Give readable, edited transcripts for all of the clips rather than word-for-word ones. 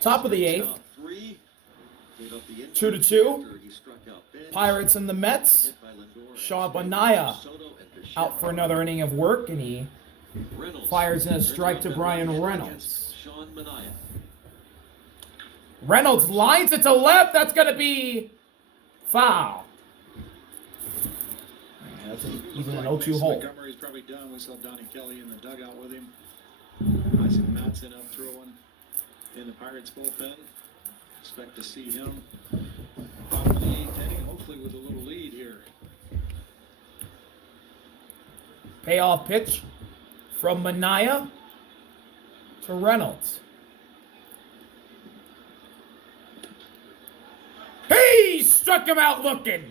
Top of the 8th. 2-2. Pirates and the Mets. Sean Manaea out for another inning of work, and he fires in a strike to Brian Reynolds. Reynolds lines it to left. That's going to be foul. That's even an 0-2 hole. Montgomery's probably done. We saw Donnie Kelly in the dugout with him. Isaac Matson up throwing in the Pirates bullpen. Expect to see him top of the 8th inning, hopefully with a little lead here. Payoff pitch from Manaea to Reynolds. He struck him out looking.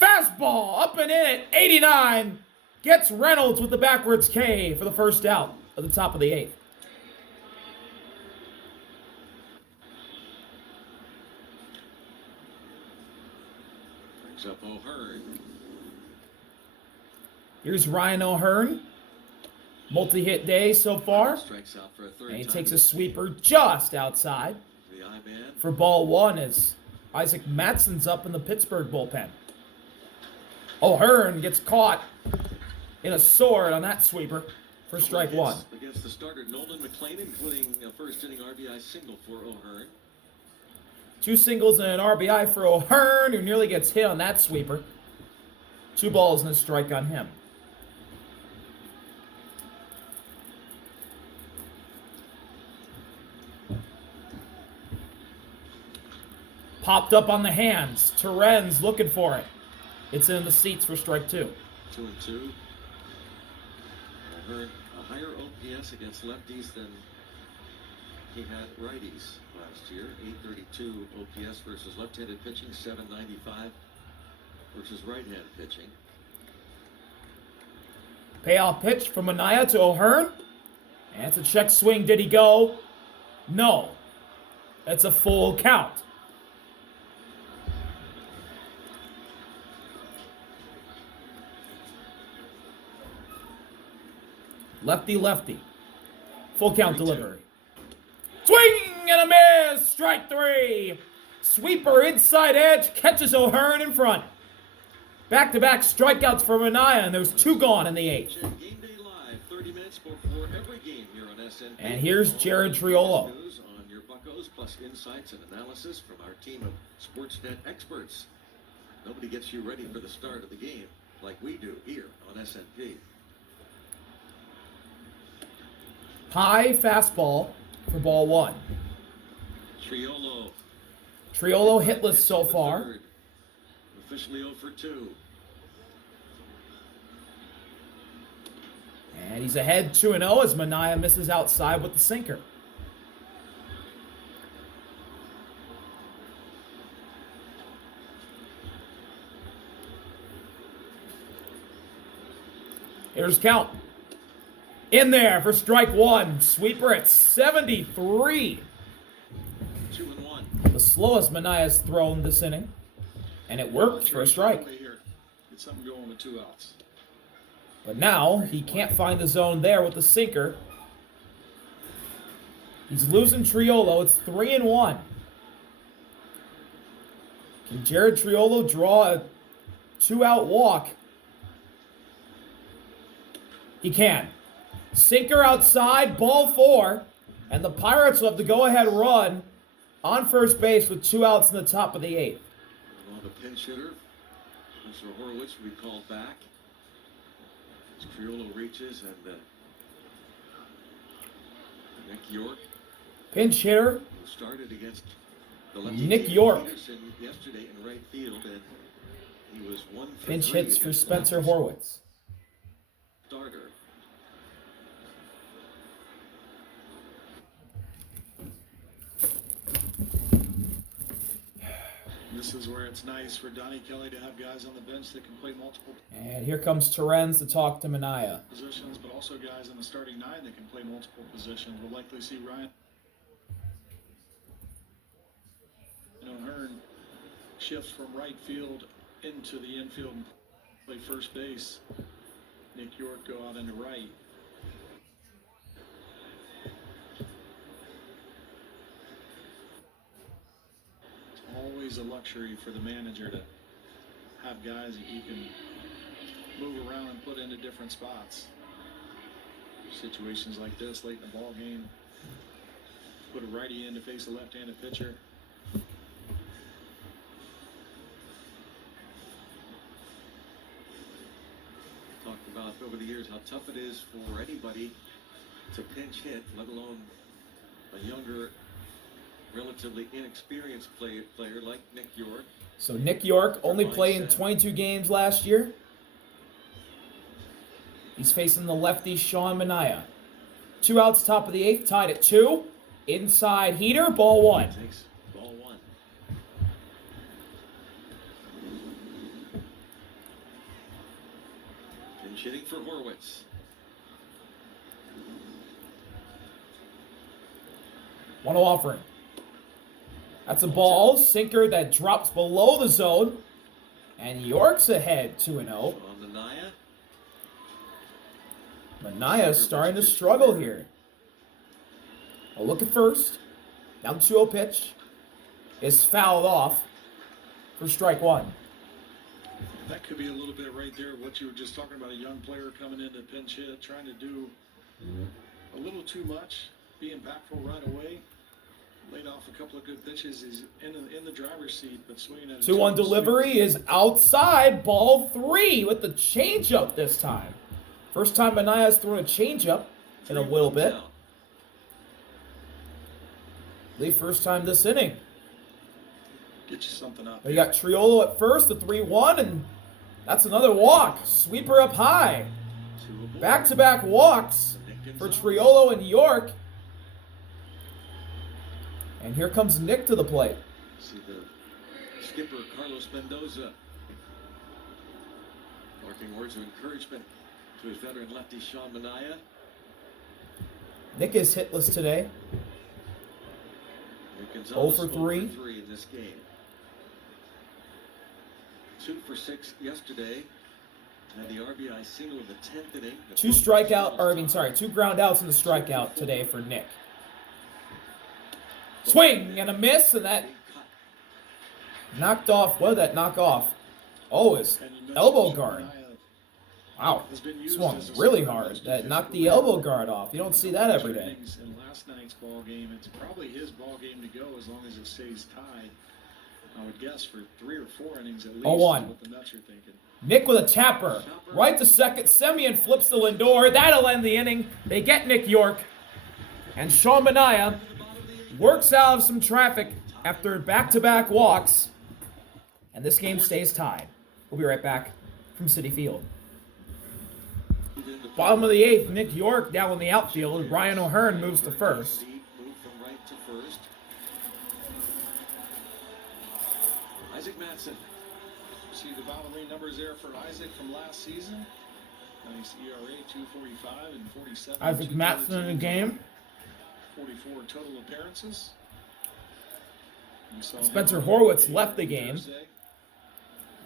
Fastball up and in at 89. Gets Reynolds with the backwards K for the first out at the top of the 8th. Brings up O'Hearn. Here's Ryan O'Hearn. Multi-hit day so far. Strikes out for a third And he time. takes a sweeper just outside The I-man. for ball 1 as Isaac Matson's up in the Pittsburgh bullpen. O'Hearn gets caught in a sword on that sweeper for strike 1. Against the starter Nolan McLean, including a first-inning RBI single for O'Hearn. 2 singles and an RBI for O'Hearn, who nearly gets hit on that sweeper. 2 balls and a strike on him. Popped up on the hands. Terens looking for it. It's in the seats for strike 2. 2-2. O'Hearn, a higher OPS against lefties than he had righties last year. 832 OPS versus left-handed pitching, 795 versus right-handed pitching. Payoff pitch from Manaea to O'Hearn. And it's a check swing. Did he go? No. That's a full count. Lefty, lefty. Full count delivery. Swing and a miss. Strike 3. Sweeper inside edge. Catches O'Hearn in front. Back-to-back strikeouts for Manaea, and there's 2 gone in the 8th. Game Day Live, 30 minutes before every game here on SNP. And here's Jared Triolo. News on your Buccos, plus insights and analysis from our team of Sportsnet experts. Nobody gets you ready for the start of the game like we do here on SNP. High fastball for ball 1. Triolo. Triolo hitless so far. Third. Officially 0 for 2. And he's ahead 2-0 as Manaea misses outside with the sinker. Here's count. In there for strike 1. Sweeper at 73. 2-1. The slowest Manaea's thrown this inning. And it worked for a strike. Get something going with 2 outs. But now he can't find the zone there with the sinker. He's losing Triolo. It's 3-1. Can Jared Triolo draw a 2-out walk? He can. Sinker outside, ball 4. And the Pirates will have the go-ahead run on first base with 2 outs in the top of the 8th. The pinch hitter, Mr. Horowitz, will be called back. As Triolo reaches and Nick York. Pinch hitter. Who started against the lefty Nick York. Peterson yesterday in right field, and he was 1 for Pinch 3 hits for against Spencer the Horwitz. starter. This is where it's nice for Donnie Kelly to have guys on the bench that can play multiple And here comes Terens to talk to Manaea. positions, but also guys in the starting 9 that can play multiple positions. We'll likely see Ryan O'Hearn shift from right field into the infield and play first base. Nick York go out into right. always a luxury for the manager to have guys that you can move around and put into different spots. Situations like this late in the ball game, put a righty in to face a left-handed pitcher. Talked about over the years how tough it is for anybody to pinch hit, let alone a younger, relatively inexperienced player like Nick York. So Nick York only played in 22 games last year. He's facing the lefty Sean Manaea. 2 outs, top of the 8th, tied at 2. Inside heater, ball 1. Takes ball 1. Pinch hitting for Horwitz. One offering. That's a ball sinker that drops below the zone. And York's ahead 2-0. On Manaea. Manaea starting to struggle here. A look at first. Down 2-0 pitch. Is fouled off for strike 1. That could be a little bit right there what you were just talking about, a young player coming in to pinch hit, trying to do a little too much, be impactful right away. Laid off a couple of good pitches. He's in the driver's seat, but swinging at a 2-1 delivery is outside. Ball 3 with the changeup this time. First time Manaea's thrown a changeup in a little bit. I believe first time this inning. Get you something up. We got Triolo at first, the 3-1, and that's another walk. Sweeper up high. Back-to-back walks for Triolo and York. And here comes Nick to the plate. See the skipper, Carlos Mendoza, marking words of encouragement to his veteran lefty, Sean Manaea. Nick is hitless today. 0 for 3 in this game. 2 for 6 yesterday. Had the RBI single in the 10th inning. 2 ground outs and a strikeout today for Nick. Swing and a miss, and that knocked off. What did that knock off? Oh, his elbow guard. Wow, swung really hard. That knocked the elbow guard off. You don't see that every day. In last night's ball game, it's probably his ball game to go as long as it stays tied. I would guess for 3 or 4 innings at least. 0-1. What the Mets are thinking. Nick with a tapper. Right to second. Semyon flips to Lindor. That'll end the inning. They get Nick York. And Sean Manaea works out of some traffic after back-to-back walks. And this game stays tied. We'll be right back from Citi Field. Bottom of the 8th, Nick York down in the outfield. Ryan O'Hearn moves to first. Move from right to first. Isaac Matson. See the bottom line numbers there for Isaac from last season. Nice ERA, 2.45 and 47. Isaac Matson in the game. 44 total appearances. Spencer Horwitz left the game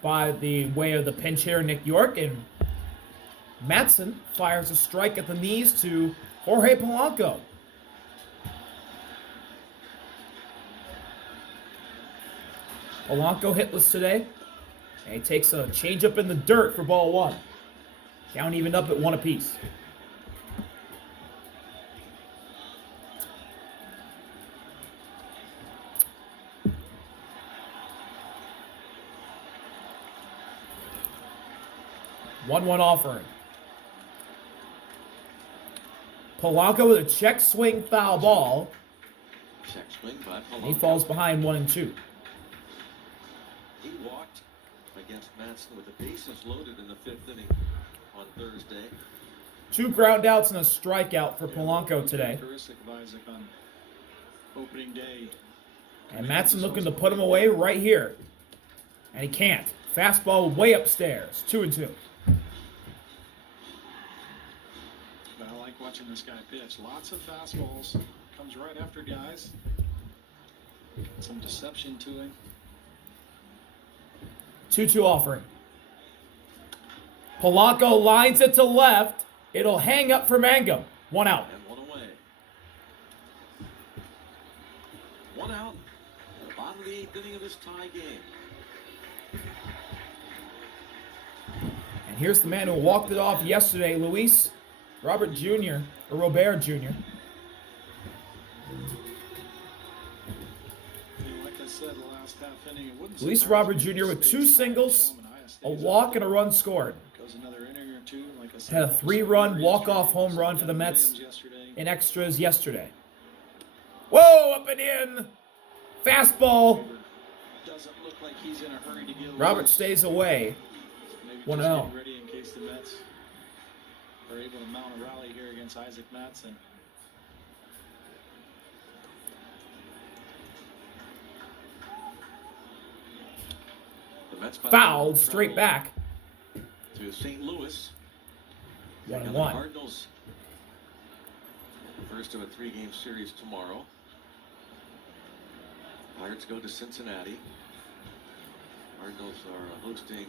by the way of the pinch hitter Nick York, and Matson fires a strike at the knees to Jorge Polanco. Polanco hitless today, and he takes a changeup in the dirt for ball 1. Count evened up at 1 apiece. One offering. Polanco with a check swing foul ball. Check swing by Polanco. He falls behind 1-2. He walked against Matson with the bases loaded in the 5th inning on Thursday. 2 ground outs and a strikeout for Polanco today. Characteristic of Isaac on opening day. And Matson looking to put him away right here. And he can't. Fastball way upstairs. 2-2. I like watching this guy pitch. Lots of fastballs. Comes right after guys. Some deception to him. 2-2 offering. Polanco lines it to left. It'll hang up for Mangum. 1 out. And 1 away. 1 out. Bottom of the 8th inning of this tie game. And here's the man who walked it off yesterday, Luis Robert Jr., or Robert Jr. Like I said, the last half inning, it wouldn't Luis surprise Robert me if Jr. with State 2 stays singles, home and Iowa a stays walk, up. and a run scored. Goes another inning or two. Like I said, Had a 3-run walk-off home run for the Mets yesterday. in extras yesterday. Whoa, up and in. Fastball. Doesn't look like he's in a hurry to get Robert loose. stays away. Maybe 1-0. just getting ready in case the Mets are able to mount a rally here against Isaac Mattson. The Mets Fouled straight back. to St. Louis. 1-1. The Cardinals, first of a 3-game series tomorrow. Pirates go to Cincinnati. Cardinals are hosting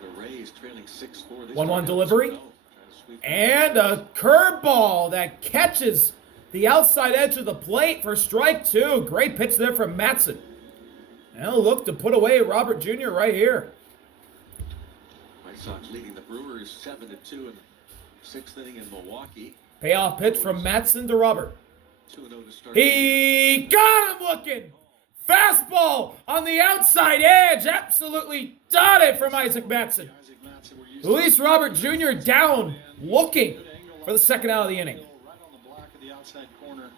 the Rays, trailing 6-4. 1-1 delivery. And a curveball that catches the outside edge of the plate for strike 2. Great pitch there from Mattson. And he'll look to put away Robert Jr. right here. White Sox leading the Brewers 7-2 in 6th inning in Milwaukee. Payoff pitch from Mattson to Robert. 2-0 to start. He got him looking. Fastball on the outside edge. Absolutely dotted from Isaac Mattson. Luis Robert Jr. down, looking for the second out of the inning. Right on the block of the outside corner.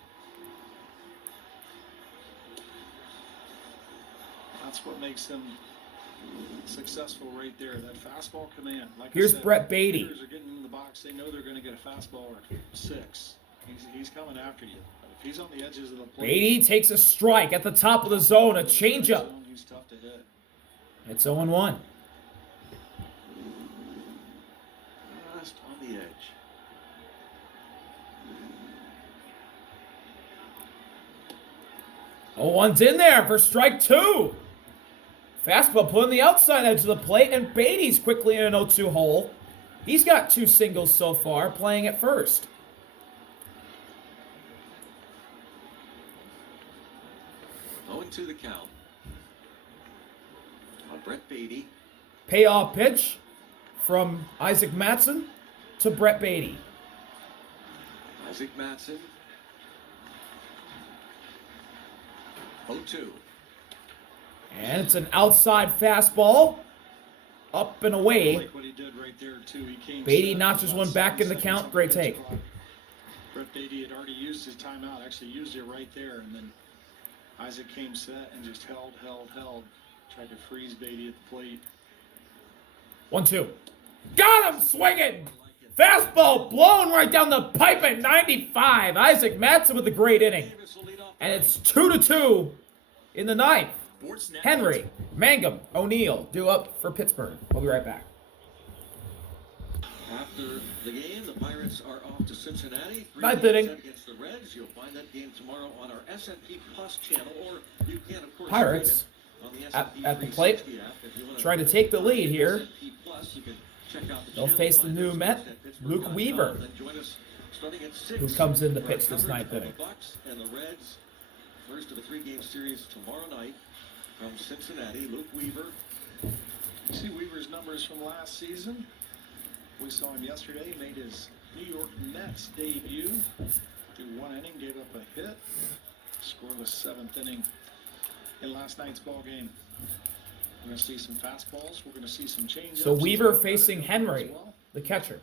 That's what makes him successful right there. That fastball command. Like Here's I said, Brett Beatty. hitters are getting in the box. They know they're going to get a fastball or 6. He's coming after you. But if he's on the edges of the plate, Beatty takes a strike at the top of the zone, a changeup. he's tough to hit. It's 0-1. Just on the edge. Oh, one's in there for strike 2. Fastball pulling the outside edge of the plate, and Beatty's quickly in an 0-2 hole. He's got 2 singles so far, playing at first. 0-2 the count. On Brett Beatty. Payoff pitch from Isaac Mattson to Brett Beatty. Isaac Mattson. 0-2. And it's an outside fastball. Up and I away. like what he did right there too. He came Beatty set notches about one back in the 7 count. seconds Great on the take. pitch clock. Brett Beatty had already used his timeout. Actually used it right there, and then Isaac came set and just held. Tried to freeze Beatty at the plate. 1-2. Got him swinging. Fastball blown right down the pipe at 95. Isaac Mattson with a great inning. And it's 2-2 in the ninth. Henry, Mangum, O'Neill due up for Pittsburgh. We'll be right back. After the game, the Pirates are off to Cincinnati. Ninth inning. Against the Reds. You'll find that game tomorrow on our S&P Plus channel, or you can, of course, Pirates on the at S&P the plate, 360 app. If you wanna trying to take the lead here. S&P Plus, you can check out the They'll channel, face the find new us Met, at Luke Pittsburgh.com, Weaver, then join us starting at 6 who comes in to for pitch our this coverage ninth of inning. The Bucks and the Reds, first of a 3-game series tomorrow night from Cincinnati. Luke Weaver. You see Weaver's numbers from last season. We saw him yesterday. Made his New York Mets debut. Through 1 inning, gave up a hit. Scoreless 7th inning in last night's ball game. We're going to see some fastballs. We're going to see some changes. So Weaver facing Henry, the catcher.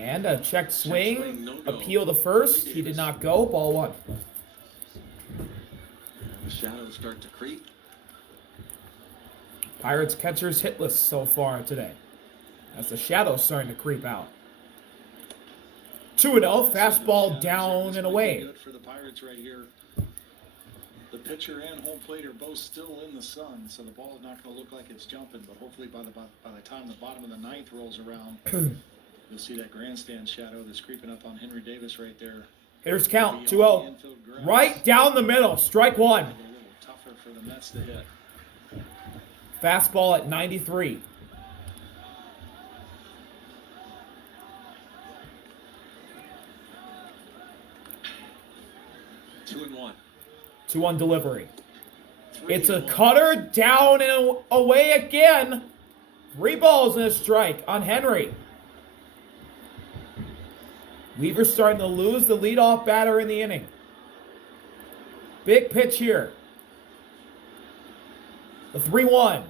And a checked swing. Appeal the first. He did not go. Ball 1. The shadows start to creep. Pirates catchers hitless so far today, as the shadow's starting to creep out. 2-0, fastball down and away. Good for the Pirates right here. The pitcher and home plate are both still in the sun, so the ball is not going to look like it's jumping. But hopefully, by the time the bottom of the ninth rolls around, you'll see that grandstand shadow that's creeping up on Henry Davis right there. Hitters count, 2-0. Right down the middle, strike 1. A little tougher for the Mets to hit. Fastball at 93. 2-1 delivery. It's a cutter, down and away again. 3 balls and a strike on Henry. Weaver's starting to lose the leadoff batter in the inning. Big pitch here. The 3-1.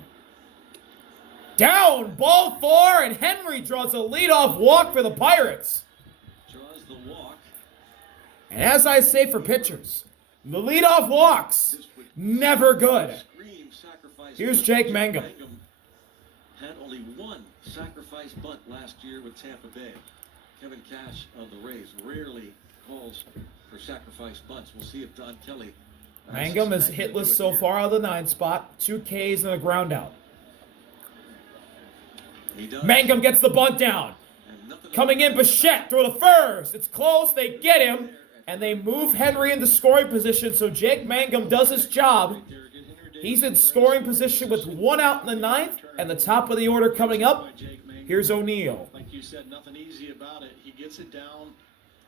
Down, ball 4, and Henry draws a leadoff walk for the Pirates. Draws the walk. And as I say for pitchers, the leadoff walks, never good. Scream sacrifice Here's bunt. Jake Mangum. Had only 1 sacrifice bunt last year with Tampa Bay. Kevin Cash of the Rays rarely calls for sacrifice bunts. We'll see if Don Kelly. Mangum is hitless so far out of the 9 spot. 2 Ks and a ground out. He does. Mangum gets the bunt down. Coming in, Bichette throw to first. It's close. They get him. And they move Henry into scoring position. So Jake Mangum does his job. He's in scoring position with 1 out in the 9th. And the top of the order coming up. Here's O'Neill. Like you said, nothing easy about it. He gets it down.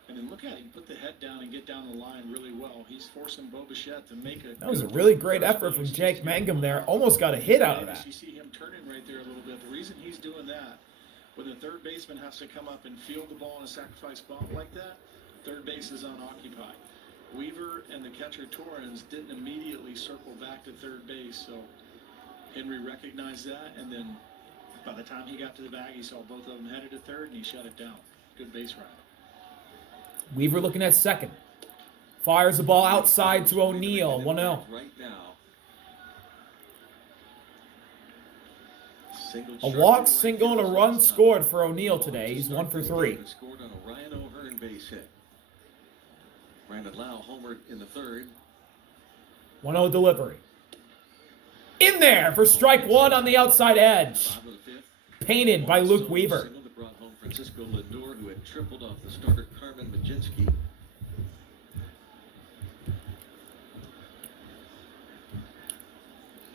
And then look at him, put the head down and get down the line really well. He's forcing Bo Bichette to make it. That was a really great effort from Jake Mangum there. Almost got a hit out of that. You see him turning right there a little bit. The reason he's doing that, when the third baseman has to come up and field the ball in a sacrifice bunt like that, third base is unoccupied. Weaver and the catcher Torrens didn't immediately circle back to third base, so Henry recognized that, and then by the time he got to the bag, he saw both of them headed to third, and he shut it down. Good base ride. Weaver looking at second. Fires the ball outside to O'Neill. 1-0. Right now. A walk, single, and a run scored for O'Neill today. He's 1 for 3. Scored on a Ryan O'Hearn base hit. Brandon Lau homered in the 3rd. 1-0 delivery. In there for strike 1 on the outside edge. Bottom of the 5th. Painted by Luke Weaver. Single that brought home Francisco Lindor, who had tripled off the starter Carmen Majinski.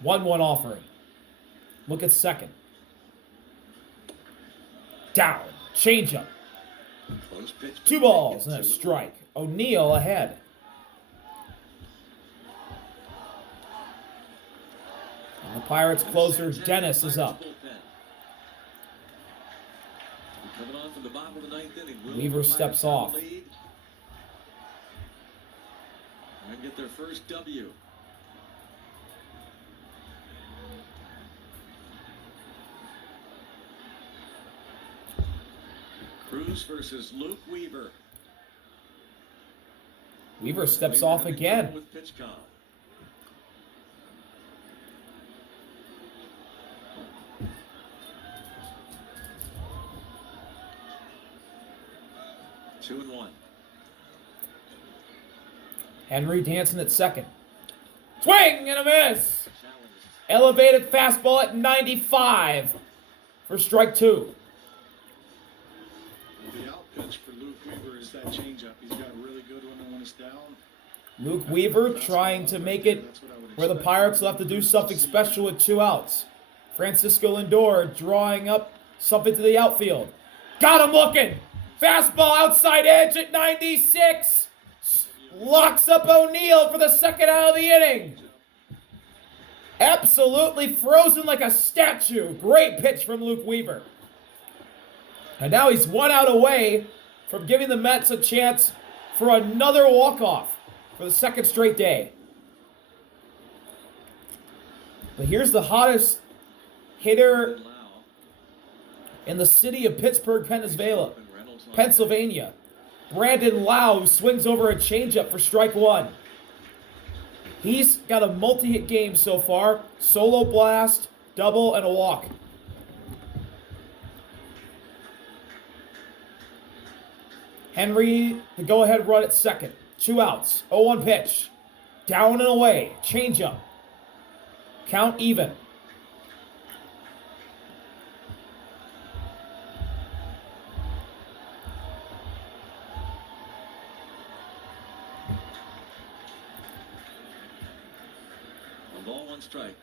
One offering. Look at second. Down. Changeup. Close pitch. 2 balls and a strike. O'Neill ahead. And the Pirates closer Dennis is up. Coming on from the bottom of the 9th inning. Weaver steps off. And get their first W. Cruz versus Luke Weaver. Weaver steps off again. With pitch count. Two and 1. Henry dancing at second. Swing and a miss. Elevated fastball at 95 for strike 2. The out pitch for Luke Weaver is that changeup. He's got a really good one when it's down. Luke Weaver trying to make it where the Pirates will have to do something special with 2 outs. Francisco Lindor drawing up something to the outfield. Got him looking. Fastball outside edge at 96. Locks up O'Neill for the 2nd out of the inning. Absolutely frozen like a statue. Great pitch from Luke Weaver. And now he's 1 out away from giving the Mets a chance for another walk-off for the 2nd straight day. But here's the hottest hitter in the city of Pittsburgh, Pennsylvania. Brandon Lau swings over a changeup for strike 1. He's got a multi-hit game so far. Solo blast, double, and a walk. Henry, the go-ahead run at second. 2 outs. 0-1 pitch. Down and away. Changeup. Count even. Ball 1 strike.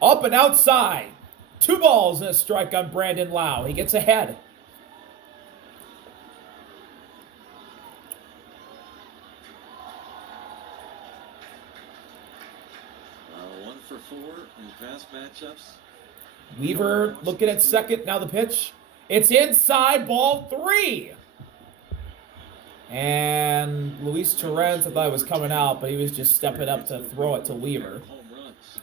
Up and outside. 2 balls and a strike on Brandon Lau. He gets ahead. for 4 in past matchups. Weaver looking at second. Now the pitch. It's inside, ball 3. And Luis Torrens, I thought it was coming out, but he was just stepping up to throw it to Weaver. Home runs.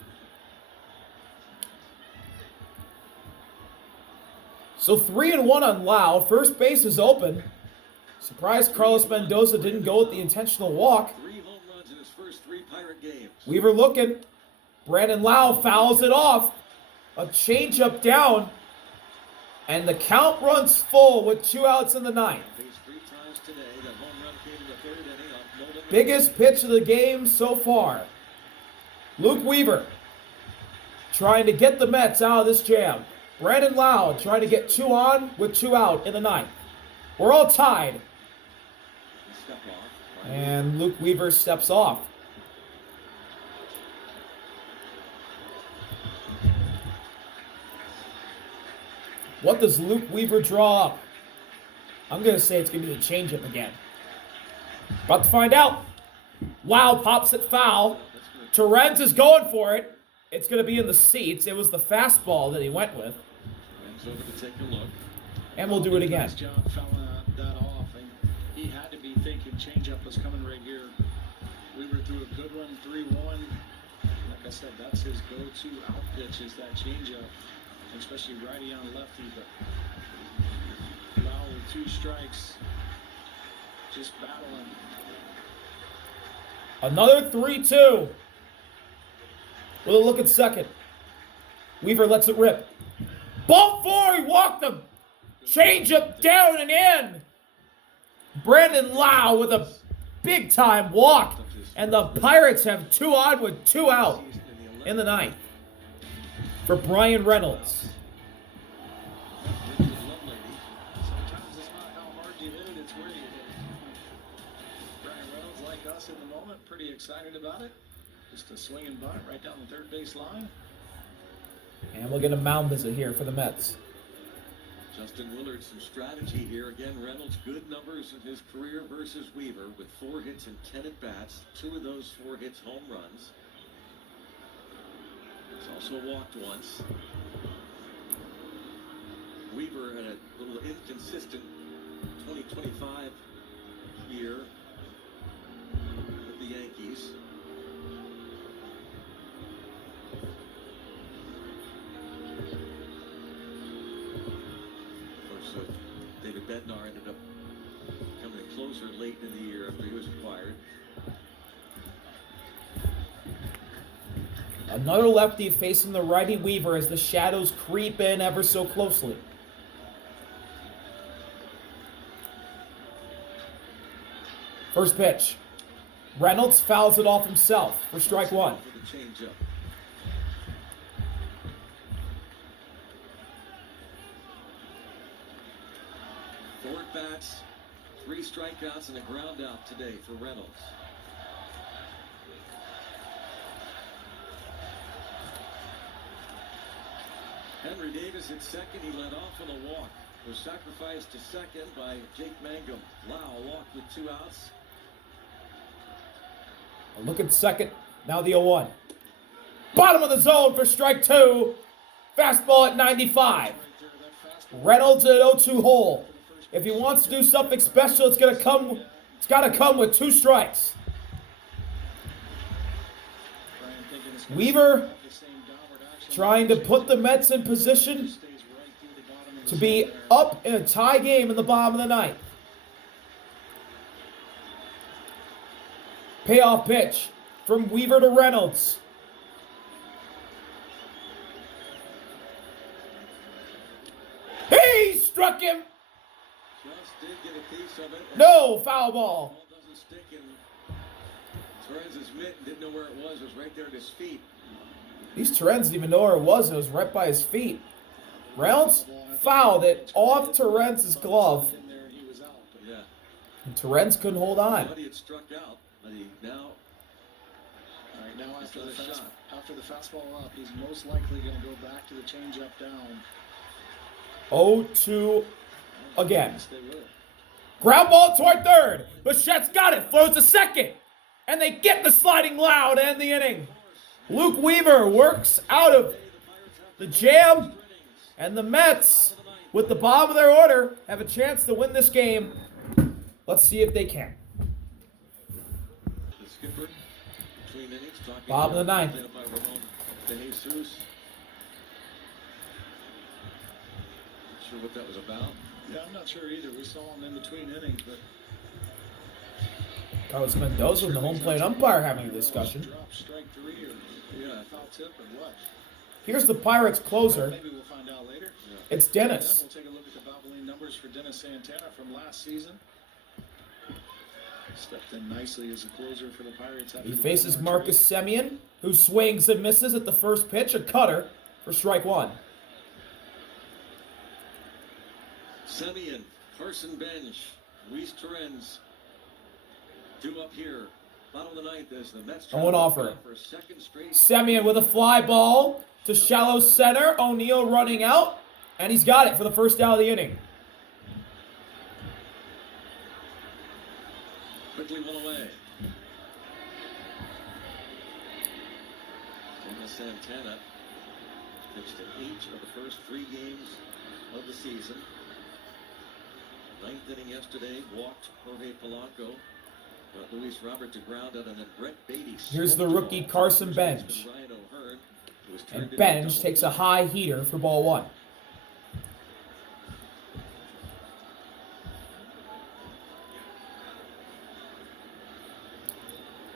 So 3-1 on Lau. First base is open. Surprised Carlos Mendoza didn't go with the intentional walk. 3 home runs in his first 3 Pirate games. Weaver looking. Brandon Lau fouls it off. A changeup down. And the count runs full with 2 outs in the ninth. Faced 3 times today. That home run came in the 3rd inning off Nolan. Biggest pitch of the game so far. Luke Weaver trying to get the Mets out of this jam. Brandon Lau trying to get 2 on with 2 out in the ninth. We're all tied. Step off. And Luke Weaver steps off. What does Luke Weaver draw up? I'm going to say it's going to be the changeup again. About to find out. Wow, pops it foul. Torrens is going for it. It's going to be in the seats. It was the fastball that he went with. Runs over to take a look. And we'll do it again. Nice job fouling that off. And he had to be thinking changeup was coming right here. Weaver threw a good one, 3-1. Like I said, that's his go-to out pitch is that changeup, especially righty on lefty. But Lau with 2 strikes, just battling. Another 3-2. With a look at second. Weaver lets it rip. Ball 4, he walked him. Changeup down and in. Brandon Lau with a big-time walk. And the Pirates have 2 on with 2 out in the ninth. For Brian Reynolds. Sometimes it's not how hard you hit it, it's where you hit it. Brian Reynolds, like us in the moment, pretty excited about it. Just a swinging bunt right down the third base line. And we'll get a mound visit here for the Mets. Justin Willard, some strategy here. Again, Reynolds, good numbers in his career versus Weaver with 4 hits and 10 at-bats. 2 of those 4 hits home runs. He's also walked once. Weaver had a little inconsistent 2025 year with the Yankees. David Bednar ended up coming in closer late in the year after he was acquired. Another lefty facing the righty Weaver as the shadows creep in ever so closely. First pitch. Reynolds fouls it off himself for strike 1. For the changeup. Bats, 3 strikeouts and a ground out today for Reynolds. Henry Davis at second. He led off on a walk. Was sacrificed to second by Jake Mangum. Lau walked with 2 outs. A look at second. Now the 0-1. Bottom of the zone for strike 2. Fastball at 95. Reynolds at 0-2 hole. If he wants to do something special, it's got to come with 2 strikes. Weaver trying to put the Mets in position to be up in a tie game in the bottom of the ninth. Payoff pitch from Weaver to Reynolds. He struck him. Just did get a piece of it. No, foul ball. Ball doesn't stick in Torrens' mitt. Didn't know where it was. It was right there at his feet. These Torrens didn't even know where it was. It was right by his feet. Reynolds fouled it off Torrens' glove. Yeah. And Torrens couldn't hold on. But he had struck out. But he now. All right, now after the fastball up, he's most likely going to go back to the changeup down. 0-2 again. Yes, they will. Ground ball toward third. Bichette's got it. Throws to second. And they get the sliding Lau to end the inning. Luke Weaver works out of the jam, and the Mets, with the bottom of their order, have a chance to win this game. Let's see if they can. The skipper, between innings, talking Bottom of the ninth. by Ramon De Jesus. Not sure what that was about. Yeah, I'm not sure either. We saw him in between innings, but Carlos Mendoza and the home plate umpire having a discussion. drop strike 3 or foul tip or what? Here's the Pirates closer. Maybe we'll find out later. It's Then Dennis. we'll take a look at the Valvoline numbers for Dennis Santana from last season. Stepped in nicely as a closer for the Pirates. After He the faces Lindor Marcus trade. Semien, who swings and misses at the first pitch, a cutter for strike one. Semien, Carson Bench, Luis Torrens. 2 up here. Bottom of the ninth as the Mets try Owen to Offer. for a second straight. Semien with a fly ball to shallow center. O'Neill running out, and he's got it for the first out of the inning. Quickly one away. Dennis Santana pitched in each of the first 3 games of the season. 9th inning yesterday, walked Jorge Polanco. But Luis Robert to ground out, and then Brett Beatty. Here's the rookie Carson Bench. Ryan O'Hearn, who was turned And into Bench double. takes a high heater for ball one.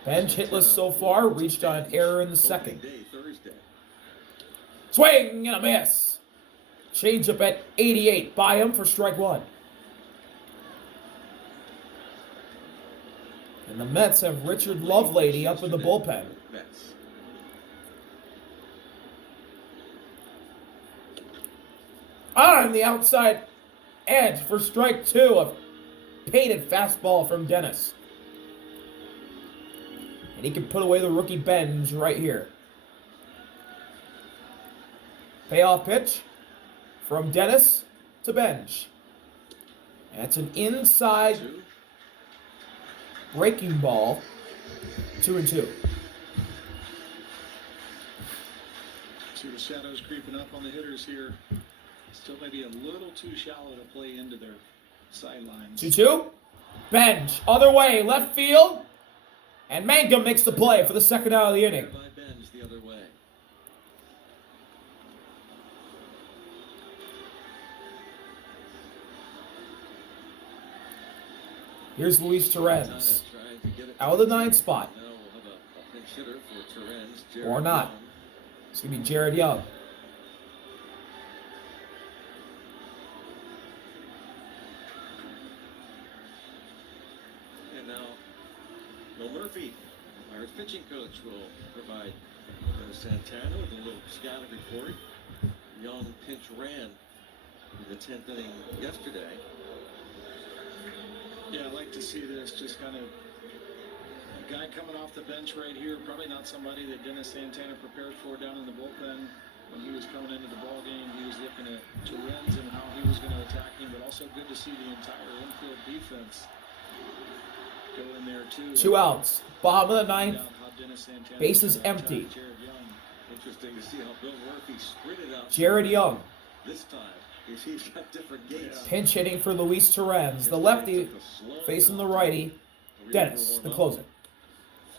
Bench hitless so far, reached on an error in the second. Opening day, Thursday. Swing and a miss. Change up at 88 by him for strike one. And the Mets have Richard Lovelady up in the bullpen. Mets. On the outside edge for strike two. A painted fastball from Dennis. And he can put away the rookie Bench right here. Payoff pitch from Dennis to Bench. And it's an inside 2. breaking ball. 2-2. See the shadows creeping up on the hitters here. Still maybe a little too shallow to play into their sidelines. 2-2. Bench, other way, left field. And Mangum makes the play for the second out of the inning. By Bench the other way. Here's Luis Torrens. Trying to get it Out of the 9th spot. Now we'll have a pinch hitter for Torrens. Or Jared not. Young. It's going to be Jared Young. And now, Bill Murphy, Pirates pitching coach, will provide Santana with a little scouting report. Young pinch ran in the 10th inning yesterday. Yeah, I like to see this. Just kind of a guy coming off the bench right here. Probably not somebody that Dennis Santana prepared for down in the bullpen. When he was coming into the ball game, he was looking at Torrens and how he was going to attack him. But also good to see the entire infield defense go in there too. 2 outs. Bottom of the 9th. How Dennis Santana Bases was gonna empty. attack Jared Young. Interesting to see how Bill Murphy sprinted out. Jared Young. This time, he's got different gates. Pinch hitting for Luis Torrens. The lefty facing the righty. Dennis, the closer.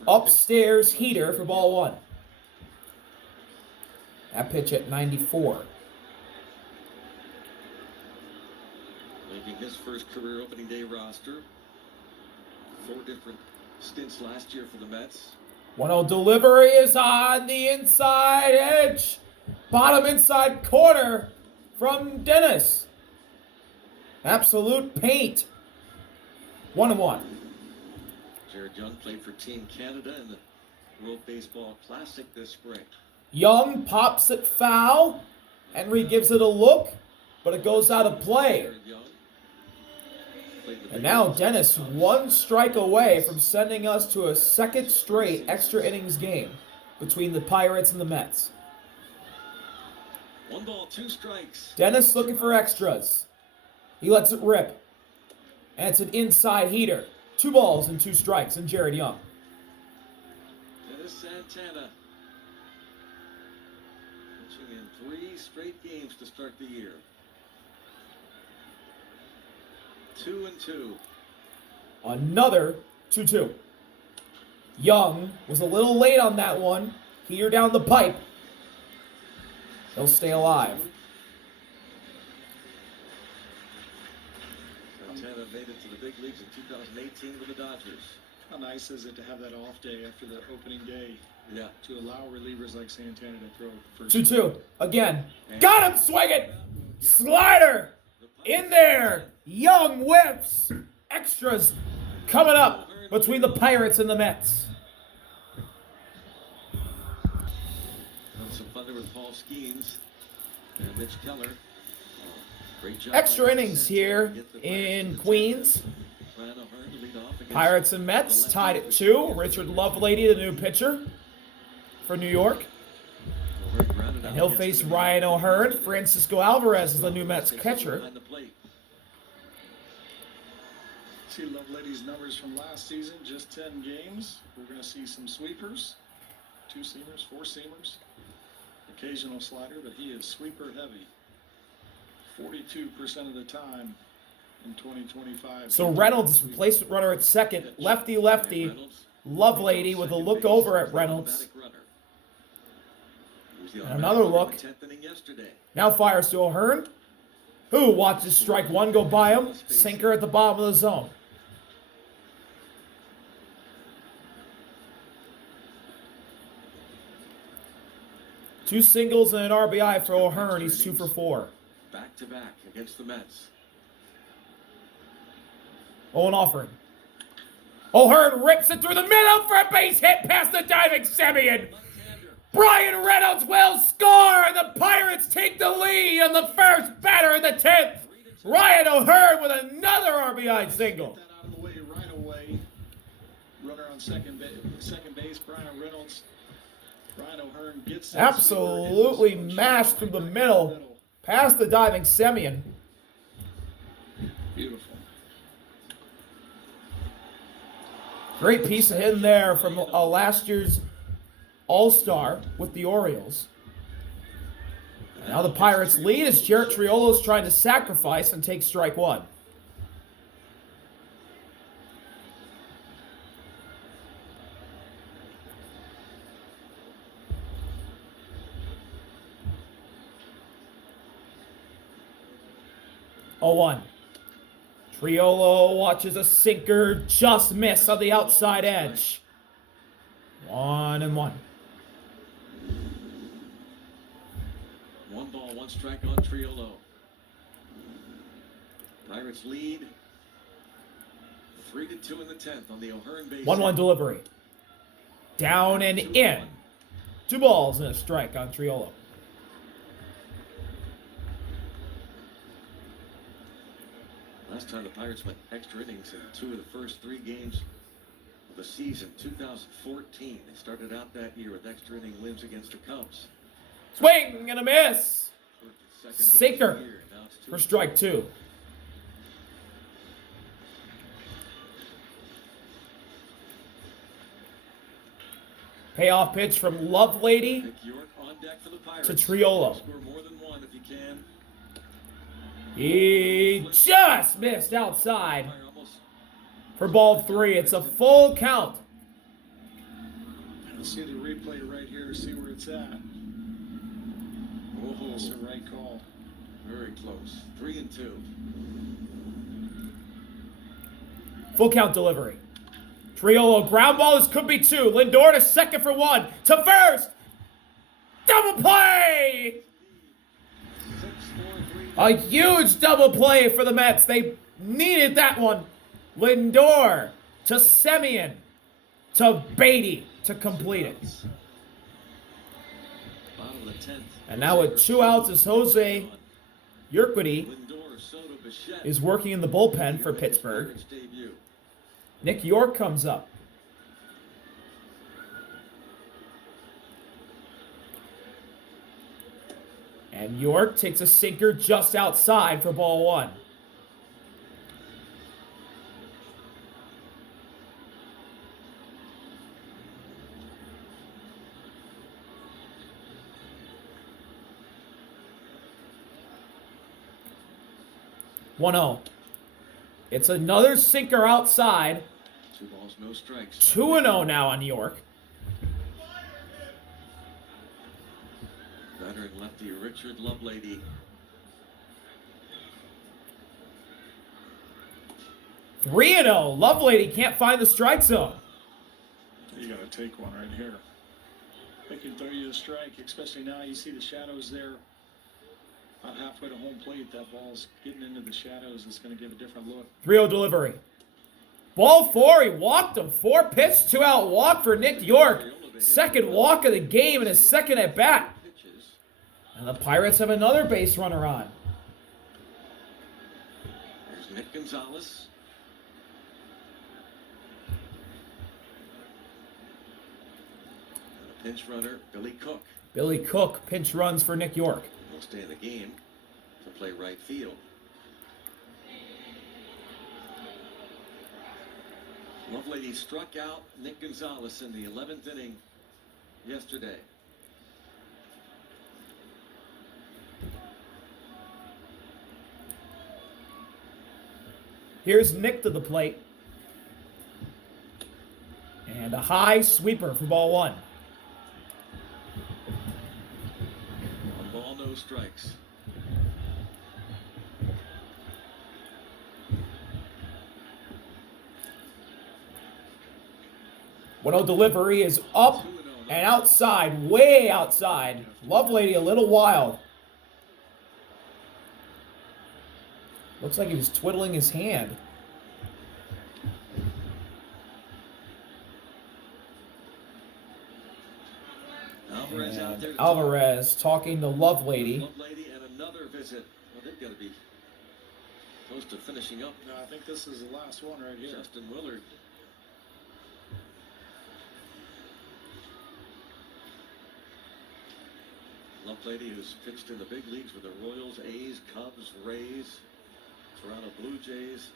Upstairs heater for ball one. That pitch at 94. Making his first career opening day roster. 4 different stints last year for the Mets. 1-0 delivery is on the inside edge. Bottom inside corner from Dennis. Absolute paint. 1-1. Jared Young played for Team Canada in the World Baseball Classic this spring. Young pops it foul. Henry gives it a look, but it goes out of play. Jared Young played the And now Dennis 1 strike away from sending us to a second straight extra innings game between the Pirates and the Mets. 1 ball, 2 strikes. Dennis looking for extras. He lets it rip. And it's an inside heater. 2 balls and 2 strikes, and Jared Young. Dennis Santana pitching in 3 straight games to start the year. 2-2. Another 2-2. Young was a little late on that one. Here down the pipe. He'll stay alive. Santana made it to the big leagues in 2018 with the Dodgers. How nice is it to have that off day after the opening day? Yeah. To allow relievers like Santana to throw first. 2-2. Again. Got him swinging. Slider. In there. Young whiffs. Extras coming up between the Pirates and the Mets. Some thunder with Paul Skeens and Mitch Keller. Great job. Extra innings here in Queens. Ryan O'Hearn to lead off against Pirates and Mets tied at 2. Richard Lovelady, the new pitcher for New York. And he'll face Ryan O'Hearn. Francisco Alvarez is the new Mets catcher. See Lovelady's numbers from last season, just 10 games. We're going to see some sweepers, 2 seamers, 4 seamers, occasional slider, but he is sweeper heavy 42% of the time in 2025. So Reynolds, replacement runner at second. Lefty. Lovelady with a look over at Reynolds. And another look. Now fires to O'Hearn, who watches strike one go by him. Sinker at the bottom of the zone. Two singles and an RBI for O'Hearn. He's 2 for 4. Back to back against the Mets. Owen offering. O'Hearn rips it through the middle for a base hit past the diving Semien. Brian Reynolds will score, and the Pirates take the lead on the first batter in the 10th. Ryan O'Hearn with another RBI single. Get that out of the way right away. Runner on second base, Brian Reynolds. Brian O'Hearn gets that Absolutely mashed through the middle, past the diving Semien. Beautiful. Great piece of hitting there from last year's All-Star with the Orioles. Now the Pirates lead as Jarrett Triolo's trying to sacrifice and take strike one. Oh, 1. Triolo watches a sinker just miss on the outside edge. 1-1. 1 ball, 1 strike on Triolo. Pirates lead 3-2 in the 10th on the O'Hearn base. 1-1 delivery. Down and in. 2 balls and a strike on Triolo. Last time the Pirates went extra innings in 2 of the first 3 games of the season, 2014. They started out that year with extra inning wins against the Cubs. Swing and a miss. Sinker for strike 2. Payoff pitch from Lovelady Nick York on deck for the Pirates. to Triolo. Score more than 1 if you can. He just missed outside for ball 3. It's a full count. Let's see the replay right here to see where it's at. Oh, That's the right call. very close. 3-2. Full count delivery. Triolo ground ball. This could be 2. Lindor to second for 1. To first. Double play. A huge double play for the Mets. They needed that one. Lindor to Semien to Beatty to complete it. Bottom of the 10th. And now with 2 outs as Jose Urquidy Lindor, Soto, Bichette. is working in the bullpen for Pittsburgh. Pirates debut. Nick York comes up. And York takes a sinker just outside for ball 1. 1-0. It's another sinker outside. 2 balls, no strikes. 2-0 now on York. Veteran lefty Richard Lovelady. Three and 0. Lovelady can't find the strike zone. You got to take one right here. They can throw you a strike, especially now you see the shadows there. About halfway to home plate, that ball's getting into the shadows. It's going to give a different look. 3-0 delivery. Ball 4. He walked him. 4 pitch, 2-out walk for Nick York. Second walk of the game and his second at bat. And the Pirates have another base runner on. There's Nick Gonzalez. And a pinch runner, Billy Cook. Billy Cook pinch runs for Nick York. Will stay in the game to play right field. Lovelady struck out Nick Gonzalez in the 11th inning yesterday. Here's Nick to the plate. And a high sweeper for ball 1. 1 ball, no strikes. One-0 delivery is up and outside, way outside. Lovelady a little wild. Looks like he was twiddling his hand. Alvarez out there. Alvarez talking to Lovelady. Lovelady and another visit. Well, they've got to be close to finishing up. No, I think this is the last one right here. Justin Willard. Lovelady who's pitched in the big leagues with the Royals, A's, Cubs, Rays, Toronto Blue Jays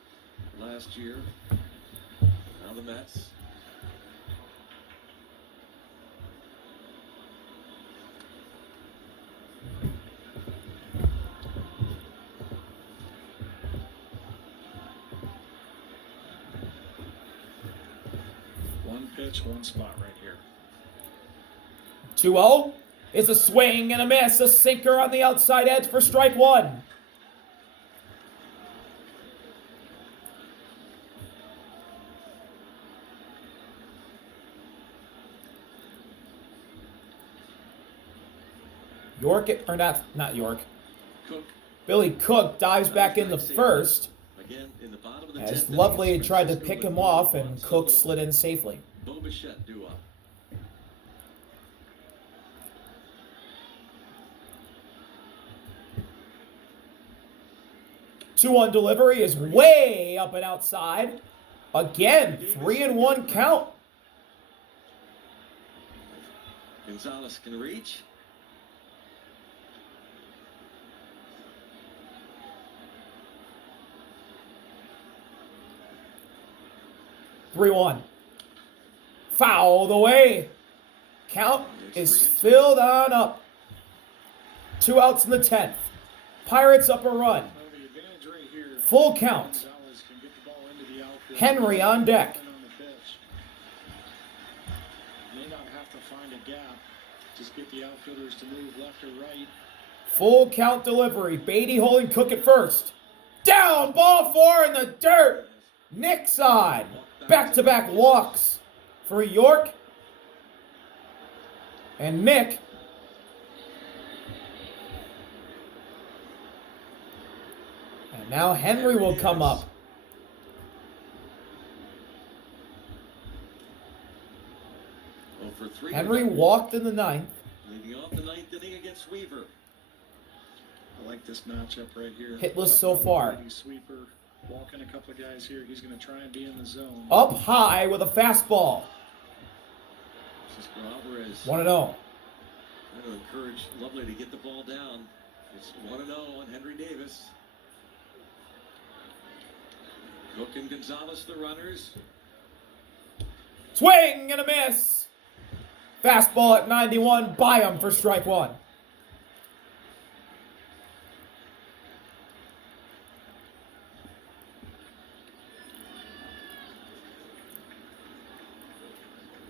last year. Now the Mets. One pitch, one spot right here. 2-0. It's a swing and a miss. A sinker on the outside edge for strike 1. York, or not York. Cook. Billy Cook dives back in the first Again, in the bottom of the as 10th inning, Lovelady it's tried to Francisco pick him Lindor, off and Juan Cook Soto, slid in safely. Bo Bichette due up. Two-one delivery is way up and outside. Again, 3-1 count. Gonzalez can reach. Three-one. Fouled away. Count is filled on up. 2 outs in the 10th. Pirates up a run. Well, the advantage right here, Full count. Gonzalez can get the ball into the outfield. Henry on deck. On the pitch. May not have to find a gap. Just get the outfielders to move left or right. Full count delivery. Beatty holding Cook at first. Down, ball 4 in the dirt. Nick side. Back-to-back walks for York. And Nick. And now Henry will come up. Oh, for 3. Henry walked in the 9th. Leading off the 9th inning against Weaver. I like this matchup right here. Hitless so far. Righty sweeper, walking a couple of guys here. He's going to try and be in the zone. Up high with a fastball. Francisco Alvarez 1-0. trying to encourage Lovelady to get the ball down. It's 1-0 on Henry Davis. Cook and Gonzalez, the runners. Swing and a miss. Fastball at 91 by him for strike 1.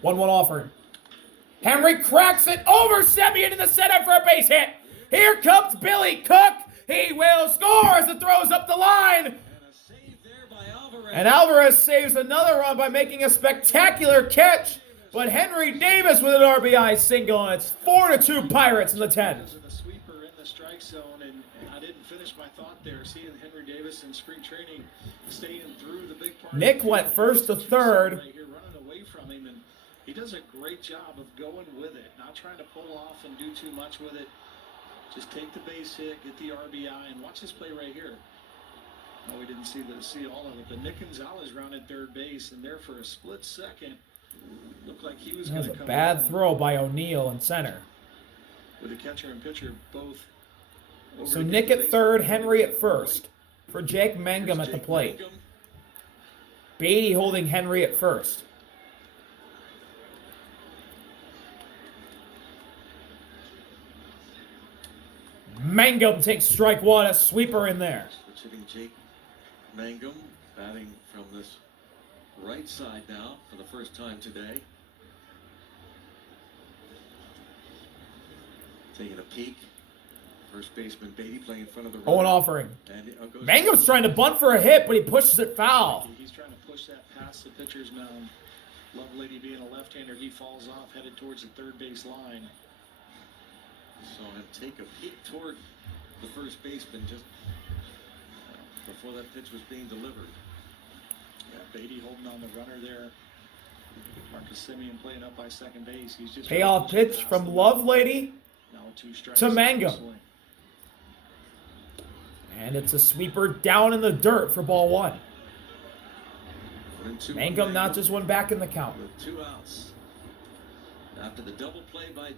1-1 offering. Henry cracks it over Semien into the center for a base hit. Here comes Billy Cook. He will score as it throws up the line. And a save there by Alvarez. And Alvarez saves another run by making a spectacular catch. But Henry Davis with an RBI single, and it's 4-2 Pirates in the 10th. Because of the sweeper in the strike zone, and I didn't finish my thought there. Seeing Henry Davis in spring training, staying through the big part. Nick went first to third. Right here, running away from him, and he does a great job of going with it, not trying to pull off and do too much with it. Just take the base hit, get the RBI, and watch this play right here. No, we didn't see all of it, but Nick Gonzalez rounded third base, and there for a split second, looked like he was That going was to a come bad in throw by O'Neill in center. with the catcher and pitcher both. over So to Nick the at base. third, Henry at first. For Jake Mangum at the plate. Beatty holding Henry at first. Mangum takes strike one, a sweeper in there. Switch hitting Jake Mangum, batting from this right side now for the first time today. Taking a peek. First baseman Beatty playing in front of the Owen runner. offering. And goes Mangum's trying to bunt for a hit, but he pushes it foul. He's trying to push that past the pitcher's mound. Lovelady being a left-hander, he falls off, headed towards the third base line. Saw him take a peek toward the first baseman just before that pitch was being delivered. Yeah, Beatty holding on the runner there. Marcus Semien playing up by second base. He's just Payoff pitch from Lovelady. Now 2 strikes to Mangum. swing. And it's a sweeper down in the dirt for ball 1. 1-2 Mangum not just one back in the count. with 2 outs. After the double play by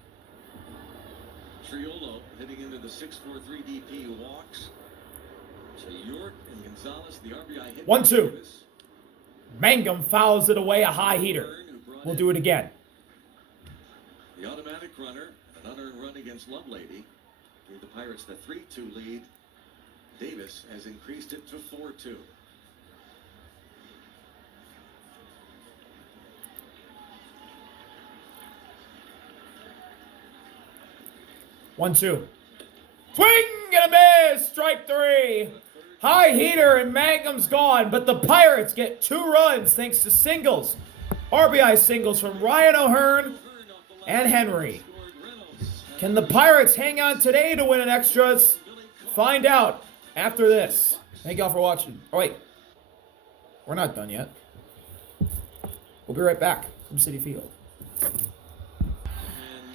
Triolo, hitting into the 6-4-3 DP, who walks to York and Gonzalez, the RBI hit. 1-2. Davis. Mangum fouls it away, a high heater. Byrne, who brought We'll in do it again. the automatic runner, an unearned run against Lovelady, gave the Pirates the 3-2 lead. Davis has increased it to 4-2. One, two. Swing and a miss. Strike 3. High heater and Mangum's gone, but the Pirates get 2 runs thanks to singles. RBI singles from Ryan O'Hearn and Henry. Can the Pirates hang on today to win an extras? Find out after this. Thank y'all for watching. Oh, wait. We're not done yet. We'll be right back from Citi Field.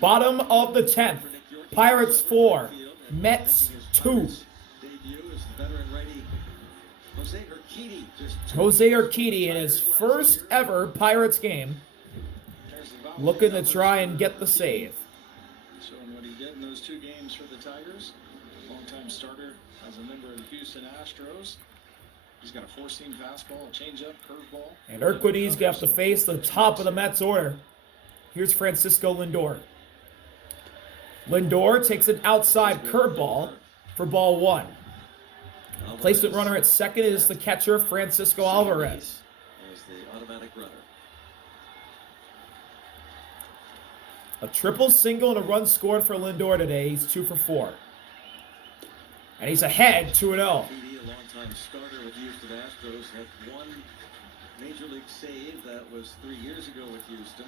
Bottom of the 10th. Pirates 4. Mets 2. Debut is the veteran righty Jose Urquidy. Jose Urquidy in his first ever Pirates game. Looking to try and get the save. Showing what he did in those 2 games for the Tigers. Longtime starter as a member of the Houston Astros. He's got a 4-seam fastball, a changeup, curveball. And Urquidy's going to have to face the top of the Mets order. Here's Francisco Lindor. Lindor takes an outside curveball for ball 1. Placement runner at second is the catcher, Francisco Alvarez. As the automatic runner. A triple, single, and a run scored for Lindor today. He's 2 for 4. And he's ahead 2-0. PD, a longtime starter with Houston Astros, had 1 major league save. That was 3 years ago with Houston.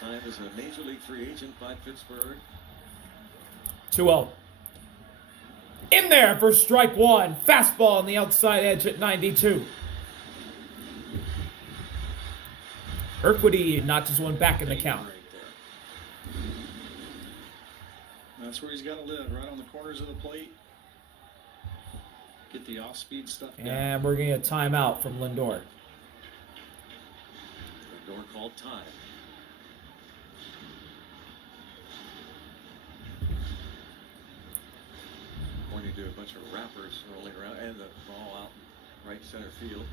Signed as a major league free agent by Pittsburgh. 2-0. In there for strike 1. Fastball on the outside edge at 92. Urquidy notches one back in the count. Right there. That's where he's got to live, right on the corners of the plate. Get the off-speed stuff down. And we're going to get a timeout from Lindor. Lindor called time. Pointing to a bunch of wrappers rolling around and the ball out right center field.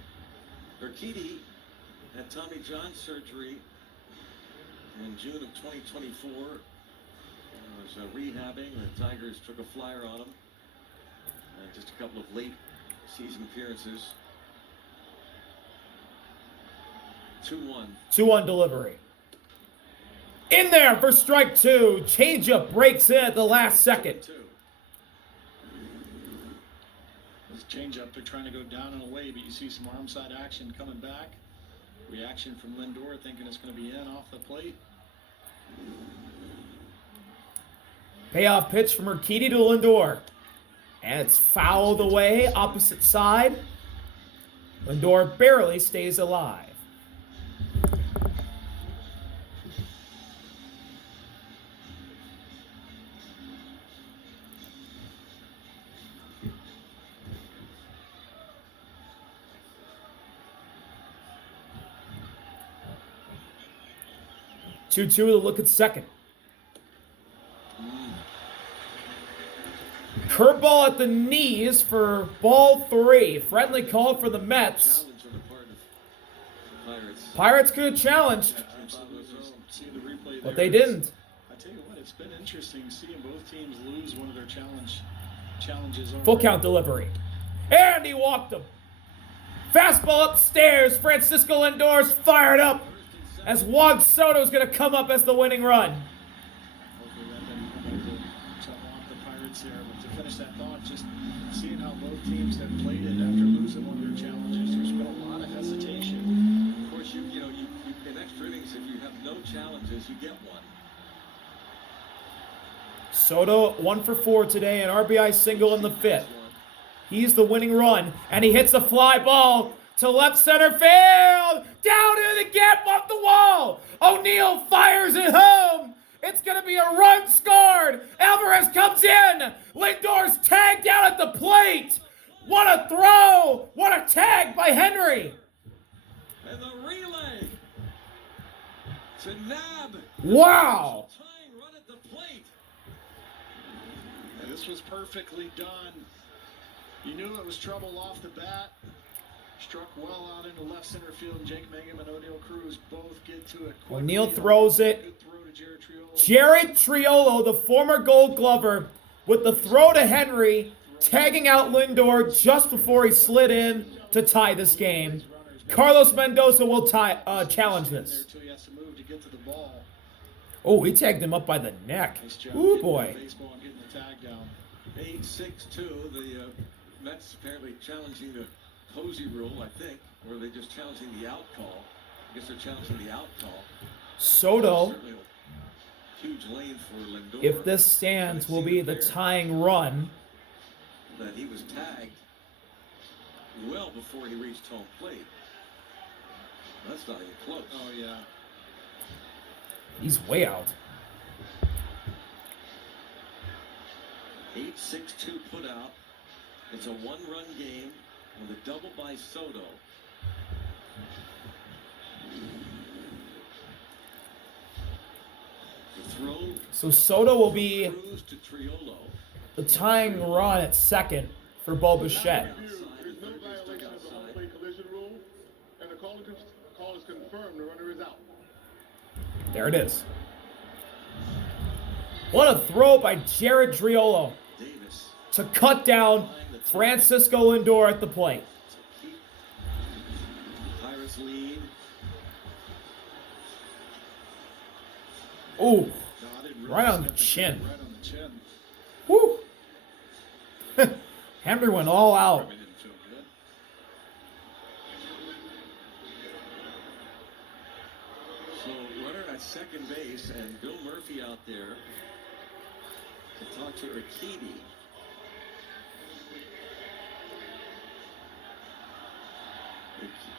Urquidy had Tommy John surgery in June of 2024. Was rehabbing. The Tigers took a flyer on him. And just a couple of late season appearances. 2-1. 2-1 delivery. In there for strike 2. Changeup breaks in at the last second. This changeup, they're trying to go down and away, but you see some arm side action coming back. Reaction from Lindor, thinking it's going to be in off the plate. Payoff pitch from Urquidy to Lindor. And it's fouled away, opposite side. Lindor barely stays alive. Two-two to look at second. Curveball at the knees for ball 3. Friendly call for the Mets. Challenge on the part of Pirates. Pirates could have challenged, Absolutely. See the replay but there. they didn't. I tell you what, it's been interesting seeing both teams lose one of their challenges. Full count delivery. And he walked him. Fastball upstairs. Francisco Lindor's fired up as Juan Soto's going to come up as the winning run. Hopefully that doesn't come up to haunt the Pirates here. But to finish that thought, just seeing how both teams have played it after losing one of their challenges, there's been a lot of hesitation. Of course, you in extra innings, if you have no challenges, you get one. Soto 1 for 4 today, an RBI single in the 5th. He's the winning run, and he hits a fly ball to left center field. Down in the gap off the wall. O'Neill fires it home. It's going to be a run scored. Alvarez comes in. Lindor's tagged down at the plate. What a throw. What a tag by Henry. And the relay to Nab. Wow. Tying run at the plate. And this was perfectly done. You knew it was trouble off the bat. Struck well out into left center field, and Jake Mangum and O'Neill Cruz both get to it quickly. O'Neill throws it. Good throw to Jared Triolo. Jared Triolo, the former Gold Glover, with the throw to Henry, tagging out Lindor just before he slid in to tie this game. Carlos Mendoza will challenge this. He has to move to get to the ball. Oh, he tagged him up by the neck. Nice job Ooh, getting boy. the baseball and getting the tag down. 8-6-2. The Mets apparently challenging the Posey rule, I think, or are they just challenging the out call? I guess they're challenging the out call. Soto, Certainly a huge lane for Lindor. if this stands, will be the tying run. That he was tagged well before he reached home plate. That's not even close. Oh, yeah. He's way out. 8-6-2 put out. It's a one-run game with a double by Soto. The throw. So Soto will be Cruz to Triolo. the tying run at second for Bo Bichette. There's no violation of the home plate collision rule, and the call is confirmed. The runner is out. There it is. What a throw by Jared Triolo Davis. to cut down Francisco Lindor at the plate. Pirates lead. Ooh, No, I didn't right realize on the that. chin. Right on the chin. Woo. Henry went all out. Probably didn't feel good. So runner at second base and Bill Murphy out there to talk to Urquidy.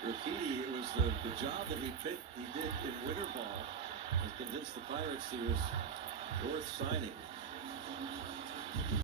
Urquidy, it was the job that he did in winter ball has convinced the Pirates he was worth signing.